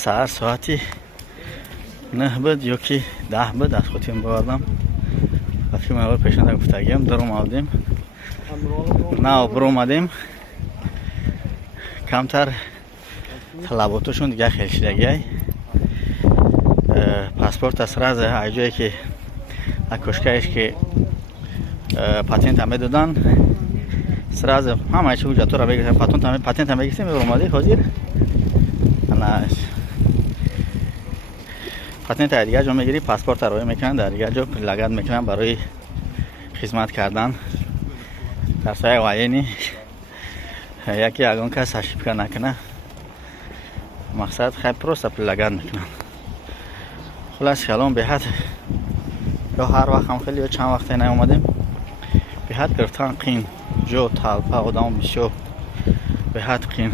ساعت ساعتی 9 بود یکی 10 بود از خودم بردم وقتی من اول پیشنده گفتگیم درم آمدیم نه برو اومدیم کمتر طلباتشون دیگه خیلی شدگی پاسپورت از راز جایی که کشکایش که پاتنت همه دادن سراز همه چی وجود تو را بگیریم پاتنت همه بگیریم اومدی حاضر انا پاتنت دیگه جو میگیری پاسپورت رو میکنن در دیگه جو لگد میکنن برای خدمت کردن در سایه وایینی یکی اگون کس هشیب کنه کنه مقصد خیلی پروسته پل لگد میکنن خلاص کلام به حد یا هر وقت هم خیلی چند وقتی نیومدیم به حد گرفتن قین جو طلبه آدم بسیار به حد قین